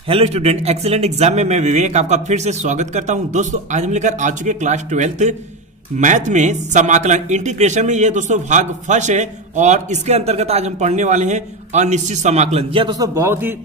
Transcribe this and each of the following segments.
Hello student, excellent exam में मैं विवेक आपका फिर से स्वागत करता हूं। दोस्तों आज हम लेकर आ चुके क्लास 12th मैथ में समाकलन इंटीग्रेशन में। ये दोस्तों भाग फर्स्ट है और इसके अंतर्गत आज हम पढ़ने वाले हैं अनिश्चित समाकलन। यह दोस्तों बहुत ही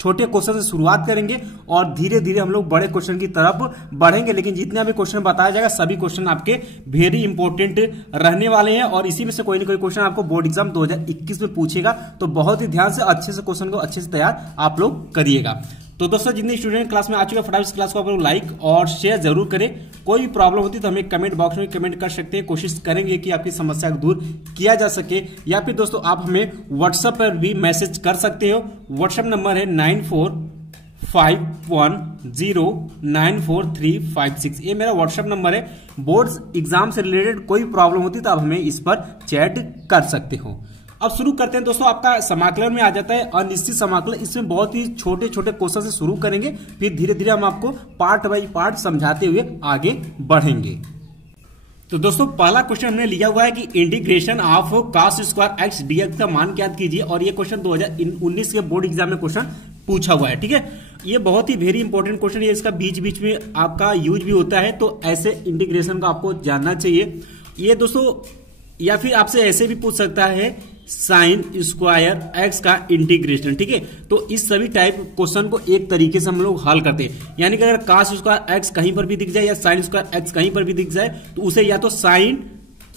छोटे क्वेश्चन से शुरुआत करेंगे और धीरे धीरे हम लोग बड़े क्वेश्चन की तरफ बढ़ेंगे। लेकिन जितना भी क्वेश्चन बताया जाएगा सभी क्वेश्चन आपके वेरी इंपॉर्टेंट रहने वाले हैं और इसी में से कोई ना कोई क्वेश्चन आपको बोर्ड एग्जाम 2021 में पूछेगा। तो बहुत ही ध्यान से अच्छे से क्वेश्चन को अच्छे से तैयार आप लोग करिएगा। तो दोस्तों जितने स्टूडेंट क्लास में आ चुके हैं फटाफट इस क्लास को आप लोग लाइक और शेयर जरूर करें। कोई भी प्रॉब्लम होती है तो हमें कमेंट बॉक्स में कमेंट कर सकते हैं। कोशिश करेंगे कि आपकी समस्या को दूर किया जा सके। या फिर दोस्तों आप हमें व्हाट्सएप पर भी मैसेज कर सकते हो। व्हाट्सएप नंबर है 9451094356। ये मेरा व्हाट्सएप नंबर है। बोर्ड एग्जाम से रिलेटेड कोई प्रॉब्लम होती है तो आप हमें इस पर चैट कर सकते हो। अब शुरू करते हैं दोस्तों। आपका समाकलन में आ जाता है अनिश्चित समाकलन। इसमें बहुत ही छोटे छोटे क्वेश्चन से शुरू करेंगे, फिर धीरे धीरे हम आपको पार्ट बाई पार्ट समझाते हुए आगे बढ़ेंगे। तो दोस्तों पहला क्वेश्चन हमने लिया हुआ है कि integration of cos square x dx का मान ज्ञात कीजिए। और ये क्वेश्चन 2019 के बोर्ड एग्जाम में क्वेश्चन पूछा हुआ है। ठीक है, ये बहुत ही वेरी इंपॉर्टेंट क्वेश्चन है। इसका बीच बीच में आपका यूज भी होता है, तो ऐसे इंटीग्रेशन को आपको जानना चाहिए। ये दोस्तों या फिर आपसे ऐसे भी पूछ सकता है साइन स्क्वायर एक्स का इंटीग्रेशन। ठीक है, तो इस सभी टाइप क्वेश्चन को एक तरीके से हम लोग हल करते हैं। यानी कि अगर cos स्क्वायर एक्स कहीं पर भी दिख जाए या साइन स्क्वायर एक्स कहीं पर भी दिख जाए तो उसे या तो साइन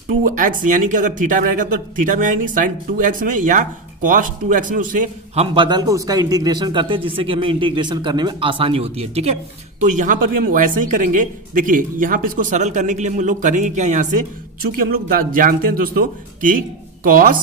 2x यानी कि अगर थीटा में आएगा तो थीटा में आएगी साइन 2x में, या cos 2x में उसे हम बदल कर उसका इंटीग्रेशन करते हैं, जिससे कि हमें इंटीग्रेशन करने में आसानी होती है। ठीक है, तो यहां पर भी हम वैसे ही करेंगे। देखिए यहां पे इसको सरल करने के लिए हम लोग करेंगे क्या, यहां से चूंकि हम लोग जानते हैं दोस्तों कि cos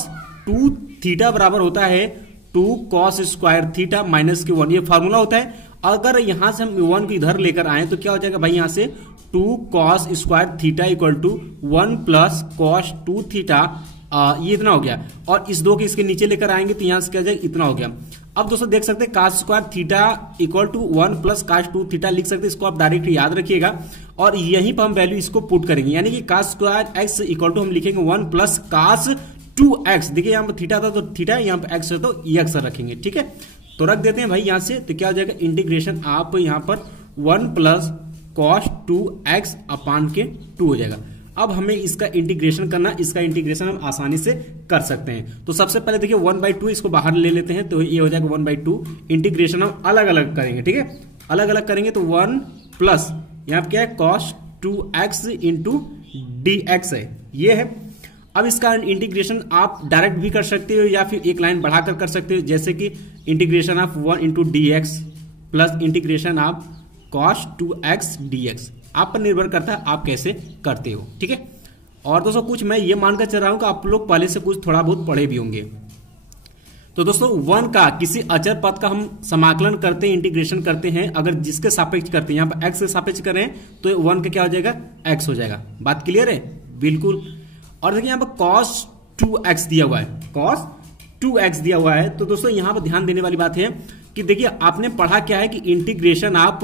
2 थीटा बराबर होता है 2 cos स्क्वायर थीटा माइनस के 1, ये फार्मूला होता है। अगर यहां से हम 1 को इधर लेकर आए तो क्या हो जाएगा भाई, यहां से 2 cos square theta equal to 1 plus cos 2 theta, ये इतना हो गया। और इस दो के इसके नीचे लेकर आएंगे तो यहां से क्या हो जाएगा, इतना हो गया। अब दोस्तों देख सकते हैं cos square theta equal to 1 plus cos 2 theta लिख सकते हैं। इसको आप डायरेक्ट याद रखिएगा और यहीं पर हम वैल्यू इसको पुट करेंगे। यानी कि cos square x equal to हम लिखेंगे 1 प्लस cos 2x। देखिए यहाँ पर थीटा था तो थीटा, यहाँ पर x है तो x रखेंगे। ठीक है, तो रख देते हैं भाई यहां से। तो क्या हो जाएगा, इंटीग्रेशन आप यहां पर 1 प्लस cos 2x अपान के 2 हो जाएगा। अब हमें इसका इंटीग्रेशन करना, इसका इंटीग्रेशन हम आसानी से कर सकते हैं। तो सबसे पहले देखिए 1/2 इसको बाहर ले लेते हैं तो ये हो जाएगा 1/2। इंटीग्रेशन हम अलग अलग करेंगे। ठीक है, अलग अलग करेंगे तो 1 प्लस यहाँ पर क्या है cos 2x इंटू dx है, ये है। अब इसका इंटीग्रेशन आप डायरेक्ट भी कर सकते हो या फिर एक लाइन बढ़ाकर कर सकते हो, जैसे कि integration of 1 into D x plus integration of cos 2x dx। आप पर निर्भर करता है आप कैसे करते हो। ठीक है, और दोस्तों कुछ मैं ये मानकर चल रहा हूं कि आप लोग पहले से कुछ थोड़ा बहुत पढ़े भी होंगे। तो दोस्तों 1 का किसी अचर पद का हम समाकलन करते हैं, इंटीग्रेशन करते हैं। अगर जिसके सापेक्ष करते हैं, यहाँ पर x के सापेक्ष करें तो 1 का क्या हो जाएगा, x हो जाएगा। बात क्लियर है बिल्कुल। और देखिए यहाँ पर cos 2x दिया हुआ है, cos 2x दिया हुआ है। तो दोस्तों यहाँ पर ध्यान देने वाली बात है कि देखिए आपने पढ़ा क्या है कि इंटीग्रेशन आप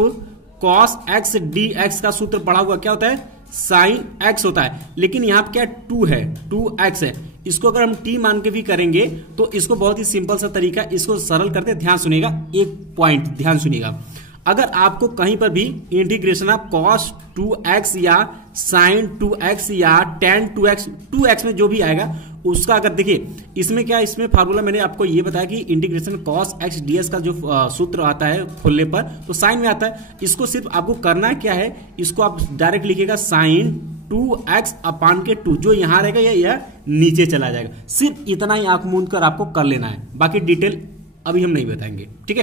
cos x dx का सूत्र पढ़ा हुआ क्या होता है, sin x होता है। लेकिन यहाँ पर क्या 2 है, 2x है। इसको अगर हम t मान के भी करेंगे तो इसको बहुत ही सिंपल सा तरीका, इसको सरल करते। ध्यान सुनिएगा, एक पॉइंट ध्यान सुनिएगा। अगर आपको कहीं पर भी इंटीग्रेशन ऑफ cos 2x या sin 2x या tan 2x में जो भी आएगा उसका अगर देखिए इसमें क्या, इसमें फार्मूला मैंने आपको ये बताया कि इंटीग्रेशन cos x ds का जो सूत्र आता है खोलने पर तो साइन में आता है। इसको सिर्फ आपको करना क्या है, इसको आप डायरेक्ट लिखिएगा sin 2x अपान के 2, जो यहां रहेगा यह नीचे चला जाएगा। सिर्फ इतना ही आंख मूंद कर आपको कर लेना है, बाकी डिटेल अभी हम नहीं बताएंगे। ठीक है,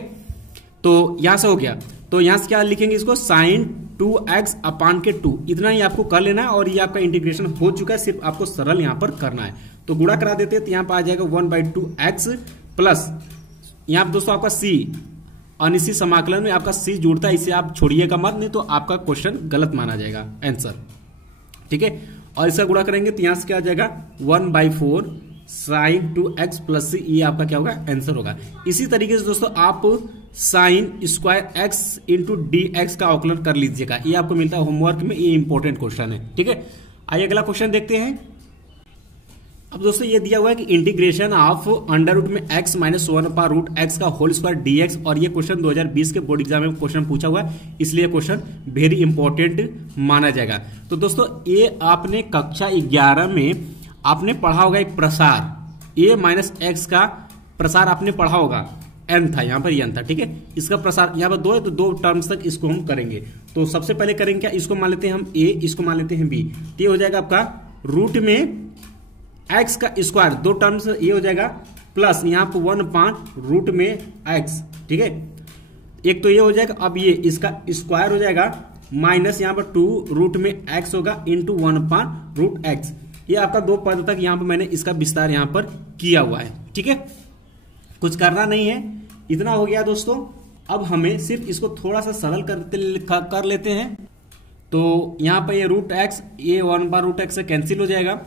तो यहां से हो गया। तो यहां से क्या लिखेंगे, इसको sin 2x अपान के 2, इतना ही आपको कर लेना है। और ये आपका इंटीग्रेशन हो चुका है, सिर्फ आपको सरल यहां पर करना है। तो गुणा करा देते हैं तो यहां पर आ जाएगा 1/2x प्लस यहां पर दोस्तों आपका c, अनिश्चित समाकलन में आपका c जुड़ता है, इसे आप छोड़िएगा मत, नहीं तो आपका क्वेश्चन गलत माना जाएगा आंसर। ठीक है, और इसका गुणा करेंगे तो यहां से क्या आ जाएगा 1/4 sin 2x प्लस c, ये आपका क्या होगा, आंसर होगा। इसी तरीके से दोस्तों आप sign square x into dx का अवकलन कर लीजिएगा, ये आपको मिलता है होमवर्क में, ये इंपॉर्टेंट क्वेश्चन है। ठीक है, आइए अगला क्वेश्चन देखते हैं। अब दोस्तों ये दिया हुआ है कि इंटीग्रेशन ऑफ अंडर रूट में x माइनस 1/√x का होल स्क्वायर dx, और ये क्वेश्चन 2020 के बोर्ड एग्जाम में क्वेश्चन पूछा हुआ है, इसलिए क्वेश्चन वेरी इंपॉर्टेंट माना जाएगा। तो दोस्तों ये आपने कक्षा 11 में आपने पढ़ा होगा एक प्रसार, a माइनस एक्स का प्रसार आपने पढ़ा होगा, n था यहाँ पर, n था, ठीक है। इसका प्रसार यहाँ पर 2 है तो 2 टर्म्स तक इसको हम करेंगे। तो सबसे पहले करेंगे क्या, इसको मान लेते हैं हम a, इसको मान लेते हैं b। तो ये हो जाएगा आपका रूट में x का स्क्वायर, 2 टर्म्स ये हो जाएगा, प्लस यहाँ पर 1/रूट में x, ठीक है। एक तो ये हो जाएगा, अब ये इसका स्क्वायर हो जाएगा, माइनस यहाँ पर 2 रूट में x होगा इंटू 1/√x। ये आपका 2 पद तक यहाँ पर मैंने इसका विस्तार यहाँ पर किया हुआ है, ठीक है। कुछ करना नहीं है, इतना हो गया दोस्तों। अब हमें सिर्फ इसको थोड़ा सा सरल कर लेते हैं। तो यहाँ पर ये रूट एक्स, ये 1/√x से कैंसिल हो जाएगा,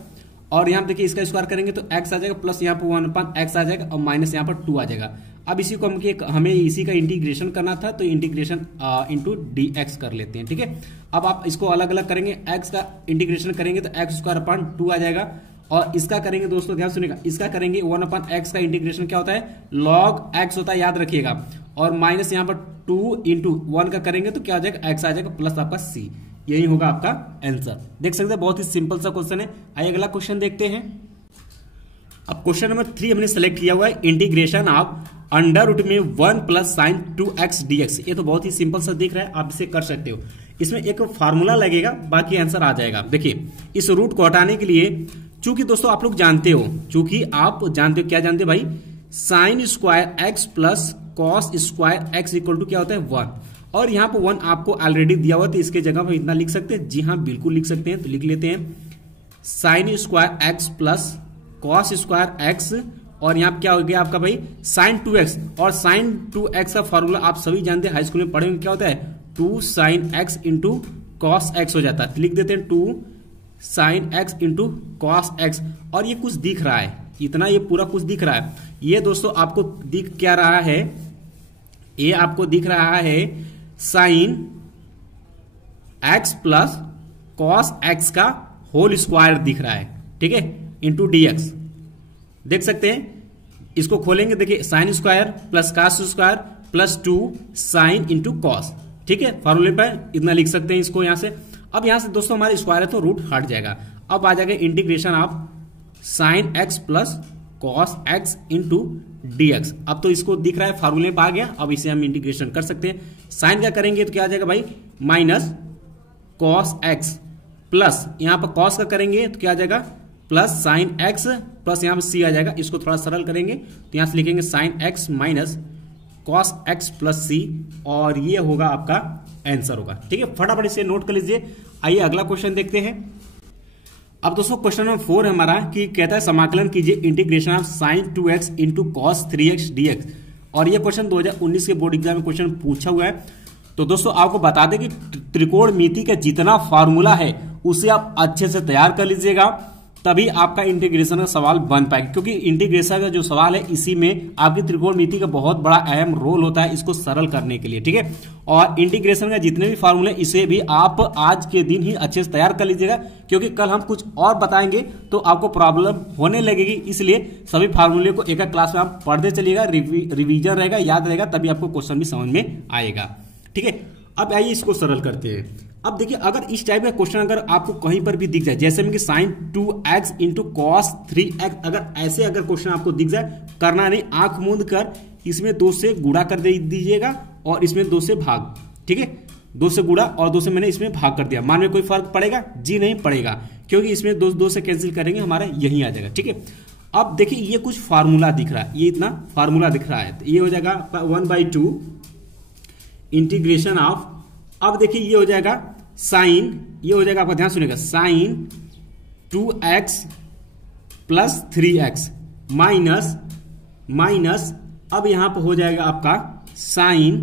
और यहाँ पर देखिए इसका स्क्वायर करेंगे तो x आ जाएगा, प्लस यहाँ पर 1/x आ जाएगा, और माइनस यहाँ पर 2 आ जाएगा। अब इसी को हमें इसी का इंटीग्रेशन करना था, तो इंटीग्रेशन इंटू dx कर लेते हैं, ठीक है। अब आप इसको अलग अलग करेंगे, x का इंटीग्रेशन करेंगे तो x² आ जाएगा, और इसका करेंगे दोस्तों, ध्यान सुनिएगा, इसका करेंगे 1/x का इंटीग्रेशन क्या होता है, log x होता है, याद रखिएगा, और माइनस यहाँ पर 2 इंटू 1 का करेंगे तो क्या हो जाएगा, x आ जाएगा, प्लस आपका c। यही होगा आपका आंसर। देख सकते हैं बहुत ही सिंपल सा क्वेश्चन है। आइए अगला क्वेश्चन देखते हैं। अब क्वेश्चन नंबर 3 हमने सेलेक्ट किया हुआ है, इंटीग्रेशन ऑफ अंडर रूट में 1 प्लस साइन 2x dx। ये तो बहुत ही सिंपल सा दिख रहा है, आप इसे कर सकते हो। इसमें एक फार्मूला लगेगा, बाकी आंसर आ जाएगा। देखिए इस रूट को हटाने के लिए, चूंकि दोस्तों आप लोग जानते हो, चूंकि आप जानते हो, क्या जानते हो भाई, sine square x plus cos square x equal to क्या होता है 1, और यहाँ पर 1 आपको ऑलरेडी दिया हुआ, तो इसके जगह पर इतना लिख सकते हैं। जी हाँ, बिल्कुल लिख सकते हैं। तो लिख लेते हैं sign square x plus cos square x, और यहाँ क्या हो गया आपका भाई साइन 2x, और साइन 2x का फॉर्मूला आप सभी जानते हैं, हाई स्कूल में पढ़े होंगे, क्या होता है 2 sine x into cos x हो जाता है। लिख देते हैं 2 sine x into cos x, और ये कुछ दिख रहा है, इतना ये पूरा कुछ दिख रहा है। ये दोस्तों आपको दिख क्या रहा है, ये आपको दिख रहा है sine x plus cos x का होल स्क्वायर दिख रहा है, ठीक है, इंटू dx। देख सकते हैं, इसको खोलेंगे, देखिए sine square plus cos square plus 2 sine into cos, ठीक है। फॉर्मूले पर इतना लिख सकते हैं इसको यहाँ से। अब यहाँ से दोस्तों हमारे स्क्वायर है तो रूट हट जाएगा। अब आ जाएगा integration of sine x plus cos x into dx। अब तो इसको दिख रहा है, फार्मूले पर आ गया। अब इसे हम इंटीग्रेशन कर सकते हैं। साइन क्या करेंगे तो क्या आ जाएगा भाई, माइनस कॉस x प्लस यहाँ पर कॉस का करेंगे तो क्या आ जाएगा, प्लस साइन x प्लस यहाँ पर c आ जाएगा। इसको थोड़ा सरल करेंगे तो यहाँ से लिखेंगे sine x minus cos x plus c, और ये होगा आपका आंसर होगा, ठीक है। फटाफट इसे नोट कर लीजिए। आइए अगला क्वेश्चन देखते हैं। अब दोस्तों क्वेश्चन नंबर 4 है हमारा, कि कहता है समाकलन कीजिए integration of sine 2x into cos 3x dx, और ये क्वेश्चन 2019 के बोर्ड एग्जाम में क्वेश्चन पूछा हुआ है। तो दोस्तों आपको बता दें कि त्रिकोणमिति का जितना फार्मूला है उसे आप अच्छे से तैयार कर लीजिएगा, तभी आपका इंटीग्रेशन का सवाल बन पाएगा। क्योंकि इंटीग्रेशन का जो सवाल है, इसी में आपकी त्रिकोणमिति का बहुत बड़ा अहम रोल होता है इसको सरल करने के लिए, ठीक है। और इंटीग्रेशन का जितने भी फार्मूले, इसे भी आप आज के दिन ही अच्छे से तैयार कर लीजिएगा, क्योंकि कल हम कुछ और बताएंगे तो आपको प्रॉब्लम होने लगेगी। इसलिए सभी फार्मूले को एक क्लास में आप पढ़ते चलिएगा, रिवीजन रहेगा, याद रहेगा, तभी आपको क्वेश्चन भी समझ में आएगा, ठीक है। अब आइए इसको सरल करते हैं। अब देखिए, अगर इस टाइप का क्वेश्चन अगर आपको कहीं पर भी दिख जाए, जैसे में कि sign 2x into cos 3x, अगर ऐसे अगर क्वेश्चन आपको दिख जाए, करना नहीं, आंख मूंद कर इसमें 2 से गुणा कर दीजिएगा और इसमें 2 से भाग, ठीक है। 2 से गुणा और 2 से मैंने इसमें भाग कर दिया। मान में कोई फर्क पड़ेगा? जी नहीं पड़ेगा, क्योंकि इसमें 2 से कैंसिल करेंगे, हमारा यही आ जाएगा, ठीक है। अब देखिए ये कुछ फार्मूला दिख रहा है, ये इतना फार्मूला दिख रहा है, तो ये हो जाएगा 1/2 इंटीग्रेशन ऑफ, अब देखिए ये हो जाएगा साइन, ये हो जाएगा, आपका ध्यान सुनिएगा, sign 2x plus 3x minus अब यहां पर हो जाएगा आपका साइन,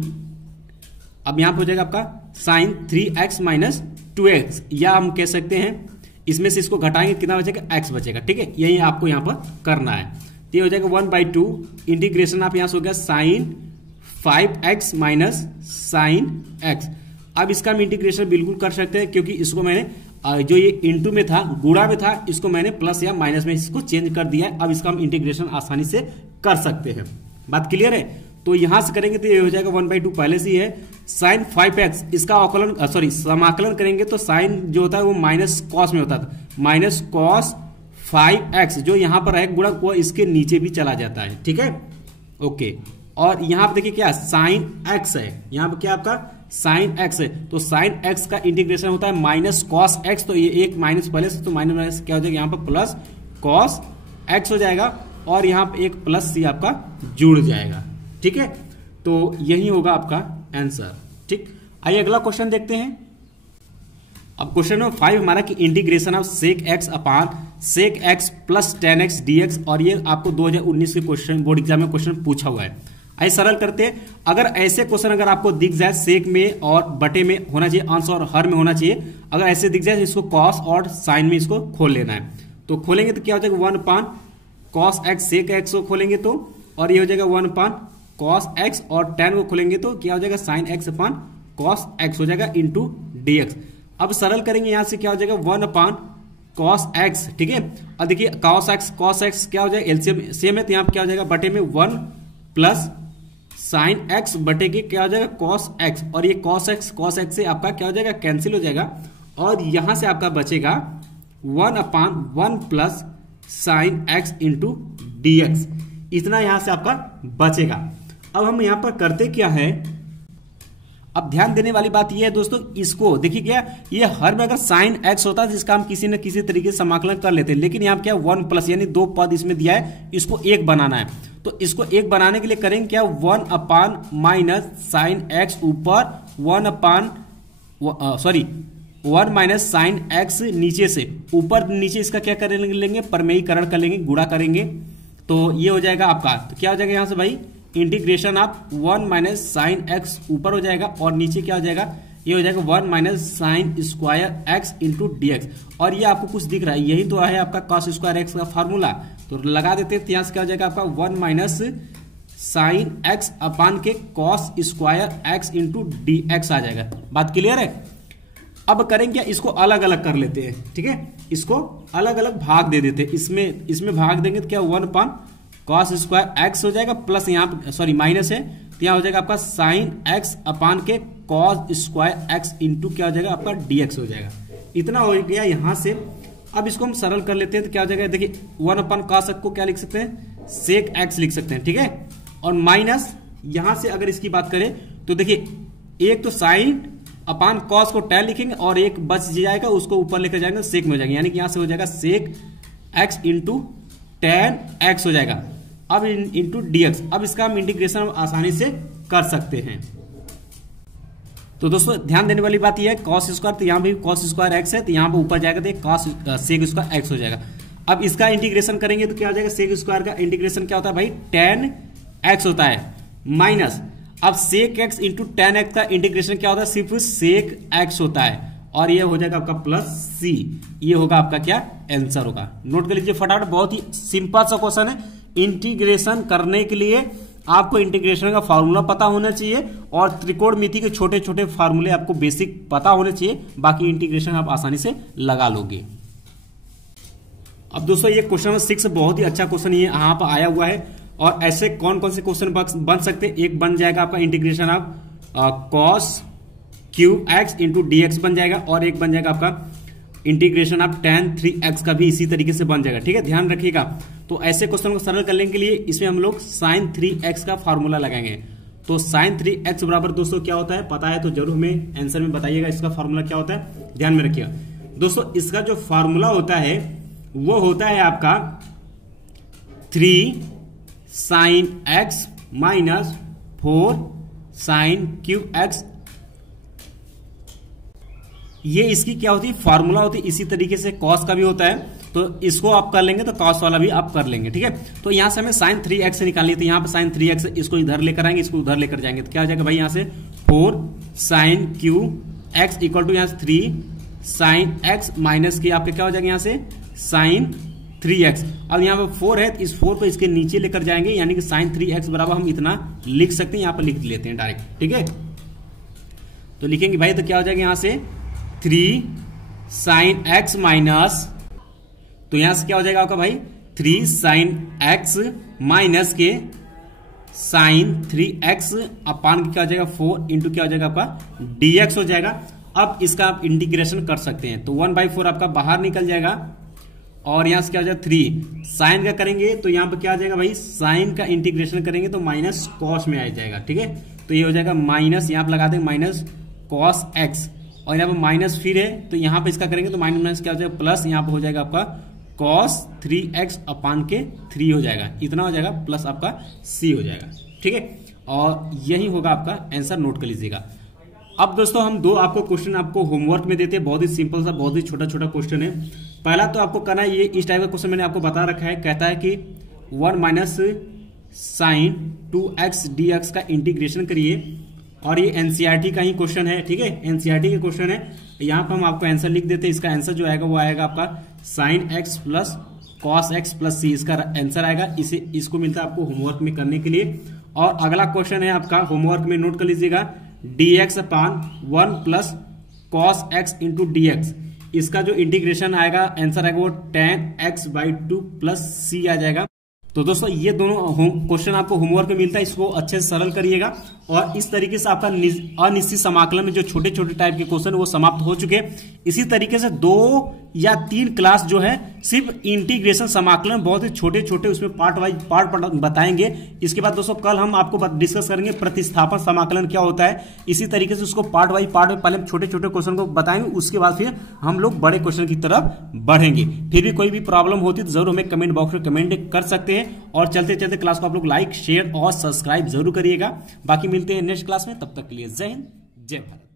अब यहां पर हो जाएगा आपका साइन 3x माइनस 2x, या हम कह सकते हैं इसमें से इसको घटाएंगे कितना बचेगा, x बचेगा, ठीक है। यही आपको यहां पर करना है। तो ये हो जाएगा 1/2 इंटीग्रेशन आप यहां से हो गया sign 5x minus sign x। अब इसका हम इंटीग्रेशन बिल्कुल कर सकते हैं, क्योंकि इसको मैंने जो ये इंटू में था, गुणा में था, इसको मैंने प्लस या माइनस में इसको चेंज कर दिया है। अब इसका हम इंटीग्रेशन आसानी से कर सकते हैं। बात क्लियर है? तो यहां से करेंगे तो ये हो जाएगा 1/2 पहले से ही है। साइन 5x इसका अवकलन समाकलन करेंगे तो साइन जो होता है वो माइनस कॉस में होता था, माइनस कॉस 5x जो यहां पर है गुणक वो इसके नीचे भी चला जाता है। ठीक है, ओके। और यहां पर देखिए क्या साइन x है, यहां पर क्या आपका साइन x है, तो साइन x का इंटीग्रेशन होता है माइनस कॉस x, तो ये एक माइनस पहले से, तो माइनस माइनस क्या हो जाएगा यहाँ पर प्लस कॉस x हो जाएगा, और यहाँ पर एक प्लस c आपका जुड़ जाएगा। ठीक है, तो यही होगा आपका आंसर। ठीक, आइए अगला क्वेश्चन देखते हैं। अब क्वेश्चन नंबर 5 हमारा कि integration of sec x upon sec x plus tan x dx, और ये आपको 2019 के क्वेश्चन बोर्ड एग्जाम में क्वेश्चन पूछा हुआ है। आइए सरल करते हैं। अगर ऐसे क्वेश्चन अगर आपको दिख जाए सेक में और बटे में होना चाहिए, अंश और हर में होना चाहिए, अगर ऐसे दिख जाए तो इसको कॉस और साइन में इसको खोल लेना है। तो खोलेंगे तो क्या हो जाएगा 1 upon cos x sec x को खोलेंगे तो, और ये हो जाएगा 1 अपान कॉस एक्स, और टेन को खोलेंगे तो क्या हो जाएगा sine x upon cos x हो जाएगा इंटू डीएक्स। अब सरल करेंगे यहां से क्या हो जाएगा 1 अपान कॉस एक्स। ठीक है, अब देखिए कॉस एक्स क्या हो जाएगा एलसीएम सेम है, तो यहां पर क्या हो जाएगा बटे में 1 प्लस साइन एक्स बटे के क्या हो जाएगा कॉस एक्स, और ये कॉस एक्स से आपका क्या हो जाएगा कैंसिल हो जाएगा, और यहां से आपका बचेगा 1 upon 1 plus sine x into dx. इतना यहां से आपका बचेगा। अब हम यहां पर करते क्या है, अब ध्यान देने वाली बात यह है दोस्तों, इसको देखिए क्या ये हर में अगर साइन एक्स होता है जिसका हम किसी न किसी तरीके से समाकलन कर लेते हैं, लेकिन यहाँ क्या 1 प्लस यानी 2 पद इसमें दिया है, इसको 1 बनाना है। तो इसको 1 बनाने के लिए करेंगे क्या 1 अपान माइनस साइन एक्स ऊपर 1 माइनस साइन एक्स नीचे से, ऊपर नीचे इसका क्या कर लेंगे परमेयीकरण कर लेंगे, गुणा करेंगे, तो ये हो जाएगा आपका, तो क्या हो जाएगा यहां से भाई integration of 1 minus sine x ऊपर हो जाएगा, और नीचे क्या हो जाएगा ये हो जाएगा 1 minus sine square x into dx. और ये आपको कुछ दिख रहा है, यही तो है आपका कॉस स्क्वायर एक्स का फार्मूला, तो लगा देते हैं। यहां से क्या हो जाएगा आपका 1 माइनस साइन एक्स अपान के cos square x into dx आ जाएगा। बात क्लियर है? अब करेंगे क्या इसको अलग अलग कर लेते हैं। ठीक है, इसको अलग अलग भाग दे देते हैं, इसमें भाग देंगे तो क्या 1 अपान कॉस स्क्वायर एक्स हो जाएगा, प्लस यहाँ माइनस है तो यहाँ हो जाएगा आपका साइन एक्स अपान के कॉस स्क्वायर एक्स इंटू क्या हो जाएगा आपका डीएक्स हो जाएगा। इतना हो गया यहां से। अब इसको हम सरल कर लेते हैं तो क्या हो जाएगा, देखिए 1 अपान कॉस को क्या लिख सकते हैं सेक एक्स लिख सकते हैं। ठीक है, और माइनस यहां से अगर इसकी बात करें तो देखिए एक तो साइन अपान कॉस को टेन लिखेंगे, और एक बच जाएगा उसको ऊपर लेकर जाएंगे सेक में हो जाएगा, यानी कि यहां से हो जाएगा sec x into ten x हो जाएगा, अब इंटू डीएक्स। अब इसका हम इंटीग्रेशन आसानी से कर सकते हैं। तो दोस्तों ध्यान देने वाली बात यह है कॉस स्क्वायर, तो यहां भी कॉस स्क्वायर एक्स है, तो यहां पर ऊपर जाएगा तो कॉस सेक स्क्वायर एक्स हो जाएगा। अब इसका इंटीग्रेशन करेंगे तो क्या हो जाएगा सेक स्क्वायर का इंटीग्रेशन क्या होता है भाई टेन एक्स होता है, माइनस अब sec x into ten x का इंटीग्रेशन क्या होता है सिर्फ सेक एक्स होता है, और ये हो जाएगा आपका प्लस सी। ये होगा आपका क्या आंसर होगा। नोट कर लीजिए फटाफट, बहुत ही सिंपल सा क्वेश्चन है। इंटीग्रेशन करने के लिए आपको इंटीग्रेशन का फार्मूला पता होना चाहिए, और त्रिकोणमिति के छोटे छोटे फार्मूले आपको बेसिक पता होने चाहिए, बाकी इंटीग्रेशन आप आसानी से लगा लोगे। अब दोस्तों ये क्वेश्चन नंबर 6 बहुत ही अच्छा क्वेश्चन ये यहाँ पर आया हुआ है, और ऐसे कौन कौन से क्वेश्चन बन सकते हैं। एक बन जाएगा आपका integration of cos cube x into dx बन जाएगा, और एक बन जाएगा आपका इंटीग्रेशन ऑफ tan 3x का भी इसी तरीके से बन जाएगा। ठीक है, ध्यान रखिएगा। तो ऐसे क्वेश्चन को सरल करने के लिए इसमें हम लोग sin 3x का फार्मूला लगाएंगे। तो sin 3x बराबर दोस्तों क्या होता है पता है तो जरूर हमें आंसर में बताइएगा इसका फार्मूला क्या होता है, ध्यान में रखिएगा दोस्तों। इसका जो फार्मूला होता है वो होता है आपका 3 sin x minus 4 sin cube x। ये इसकी क्या होती है फार्मूला होती है। इसी तरीके से कॉस का भी होता है, तो इसको आप कर लेंगे तो कॉस वाला भी आप कर लेंगे। ठीक है, तो यहां से हमें sin 3x निकालनी है, तो यहां पे sin 3x इसको इधर लेकर आएंगे, इसको उधर लेकर जाएंगे, तो क्या हो जाएगा भाई यहां से 4 sin cube x equal to यहां से 3 sin x माइनस की आपके क्या हो जाएगा यहां से sin 3x। अब यहाँ पे 4 है तो इस 4 को इसके नीचे लेकर जाएंगे, यानी कि sin 3x बराबर हम इतना लिख सकते हैं, यहाँ पर लिख लेते हैं डायरेक्ट। ठीक है, तो लिखेंगे भाई तो क्या हो जाएगा यहाँ से 3 साइन एक्स माइनस, तो यहां से क्या हो जाएगा आपका भाई 3 साइन एक्स माइनस के साइन 3x अपान क्या हो जाएगा 4 इंटू क्या हो जाएगा आपका dx हो जाएगा। अब इसका आप इंटीग्रेशन कर सकते हैं, तो 1/4 आपका बाहर निकल जाएगा और यहां से क्या हो जाएगा 3 साइन का करेंगे तो यहां पर क्या आ जाएगा भाई, साइन का इंटीग्रेशन करेंगे तो माइनस कॉस में आ जाएगा। ठीक है, तो ये हो जाएगा माइनस, यहां पर लगा देंगे माइनस कॉस एक्स, और यहाँ पर माइनस फिर है तो यहां पर इसका करेंगे तो माइनस माइनस क्या हो जाएगा प्लस, यहां पर हो जाएगा आपका cos 3x अपान के 3 हो जाएगा, इतना हो जाएगा प्लस आपका c हो जाएगा। ठीक है, और यही होगा आपका आंसर, नोट कर लीजिएगा। अब दोस्तों हम दो आपको क्वेश्चन आपको होमवर्क में देते हैं, बहुत ही सिंपल सा, बहुत ही छोटा छोटा क्वेश्चन है। पहला तो आपको करना है, ये इस टाइप का क्वेश्चन मैंने आपको बता रखा है, कहता है कि 1 माइनस साइन 2x dx का इंटीग्रेशन करिए, और ये एनसीईआरटी का ही क्वेश्चन है। ठीक है, एनसीईआरटी का क्वेश्चन है, यहाँ पर हम आपको आंसर लिख देते हैं। इसका आंसर जो आएगा वो आएगा आपका sine x plus cos x plus C, इसका आंसर आएगा। इसको मिलता है आपको होमवर्क में करने के लिए। और अगला क्वेश्चन है आपका होमवर्क में, नोट कर लीजिएगा, dx अपान 1 plus cos x into dx, इसका जो इंटीग्रेशन आएगा आंसर आएगा वो tan x/2 प्लस सी आ जाएगा। तो दोस्तों ये दोनों क्वेश्चन आपको होमवर्क में मिलता है, इसको अच्छे से सरल करिएगा। और इस तरीके से आपका अनिश्चित समाकलन में जो छोटे छोटे टाइप के क्वेश्चन वो समाप्त हो चुके हैं। इसी तरीके से 2 या 3 क्लास जो है सिर्फ इंटीग्रेशन समाकलन, बहुत ही छोटे छोटे उसमें पार्ट वाइज पार्ट बताएंगे। इसके बाद दोस्तों कल हम आपको डिस्कस करेंगे प्रतिस्थापन समाकलन क्या होता है। इसी तरीके से उसको पार्ट वाइज पार्ट में पहले हम छोटे छोटे क्वेश्चन को बताएंगे, उसके बाद फिर हम लोग बड़े क्वेश्चन की तरफ बढ़ेंगे। फिर भी कोई भी प्रॉब्लम होती तो जरूर हमें कमेंट बॉक्स में कमेंट कर सकते हैं। और चलते चलते क्लास को आप लोग लाइक शेयर और सब्सक्राइब जरूर करिएगा। बाकी मिलते हैं नेक्स्ट क्लास में, तब तक के लिए जय हिंद जय भारत।